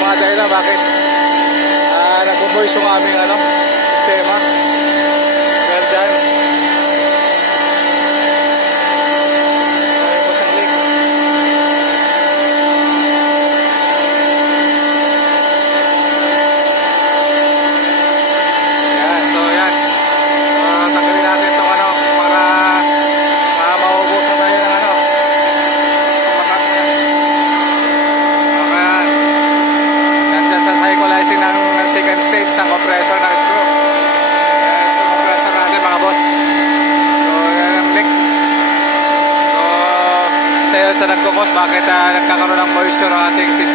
mga dahilan bakit nagpo-voice yung aming sistema. Dahil dyan may kusang leak. Yan, so yan. Tanggalin natin itong para maubusan tayo ng matas niya. Okay, yan dyan sa cyclizing ng second stage ng compressor ng screw. Yan, screw compressor natin mga boss. So yan ang leak. So sa nagkukos bakit nagkakaroon ng moisture ang ating system.